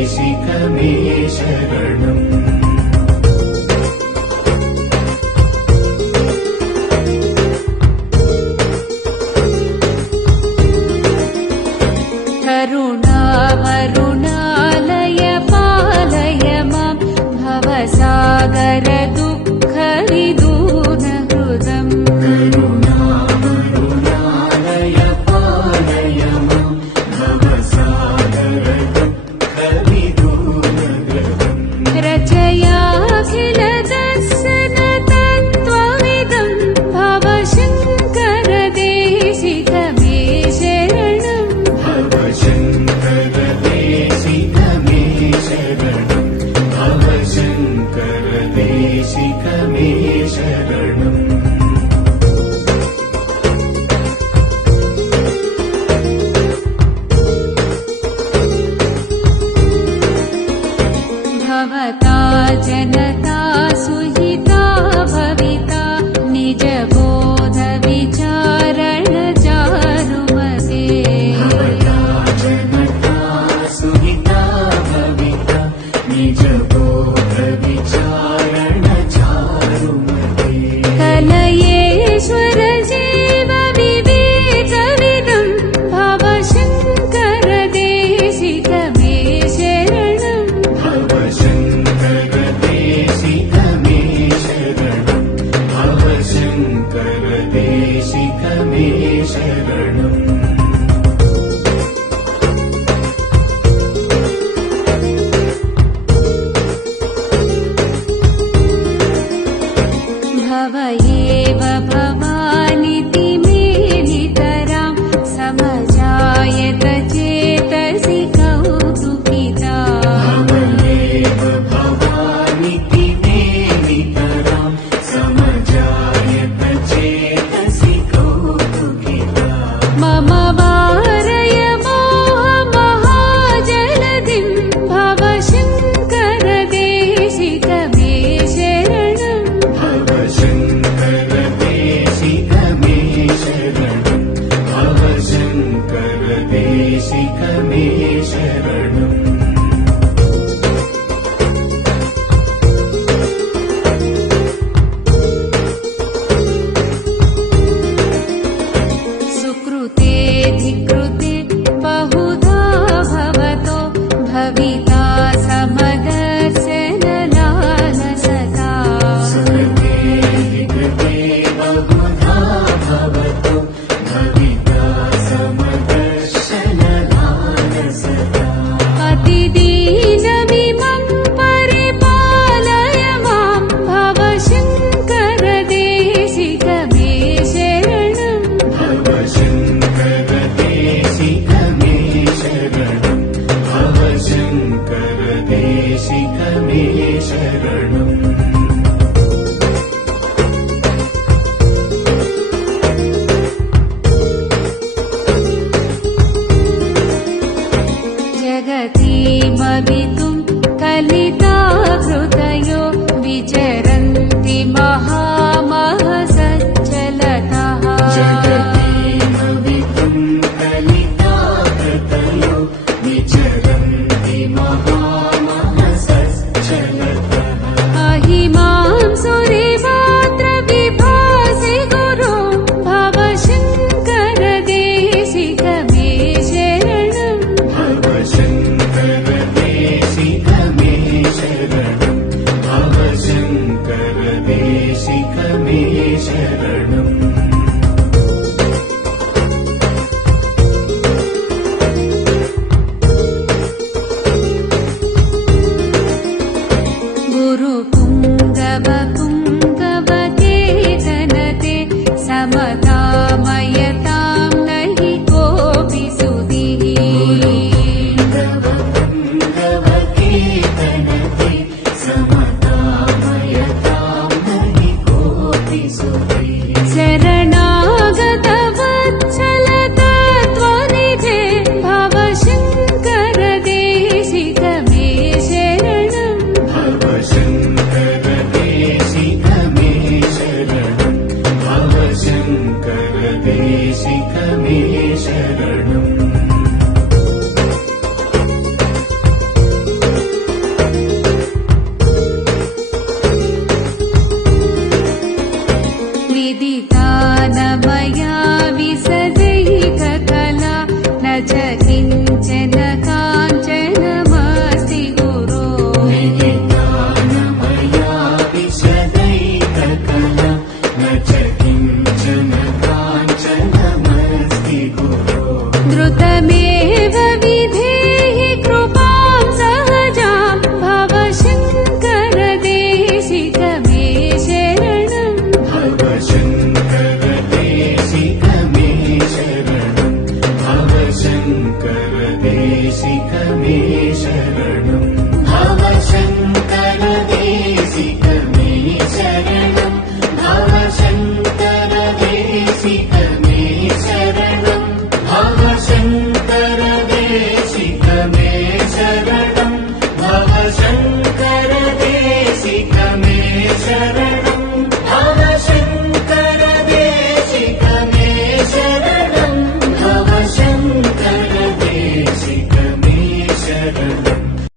देशिकमे शरणम् करुणावरुणालय पालय मां भवसागर दुःखविदून हृदम् करुणावरुणालय पालय मां भवसागर दुःखविदून हृदम् रचयाखिल दर्शन तत्त्वविदं भवशङ्कर देशिकमे शरणम् भवशङ्कर देशिकमे शरणम् भवशङ्कर देशिकमे शरणम् भवता जनता सुहिता भविता निजबोध विचारण चारुमते भवता जनता सुहिता भविता निजबोध विचारण चारुमते कलयेश्वर जीव विवेकविदं भवशङ्कर देशिकमे शरणम् भवशङ्कर देशिकमे शरणम् भवशङ्कर देशिकमे शरणम् भव एव भवानिति मेलितरां समजायत चेतसि कौतुकिता भवयेव भवानिति मेलितरां समजायत चेतसि कौतुकिता मम वारय मोहमहाजलधिं भवशङ्कर देशिकमे शरणम् भवशङ्कर देशिकमे शरणम् भवशङ्कर देशिकमे शरणम् सुकृते धिकृते बहुधा भवतो भविता समदर्शनलालसता सुकृते विकृते बहुधा भवतो भविता समदर्शनलालसता अतिदीनमिमं परिपालय मां भवशङ्कर देशिकमे शरणम् भवशङ्कर देशिकमे शरणम् भवशङ्कर देशिकमे शरणम् जगतीमभितुं कलिता हृदयो विचरन्ति महा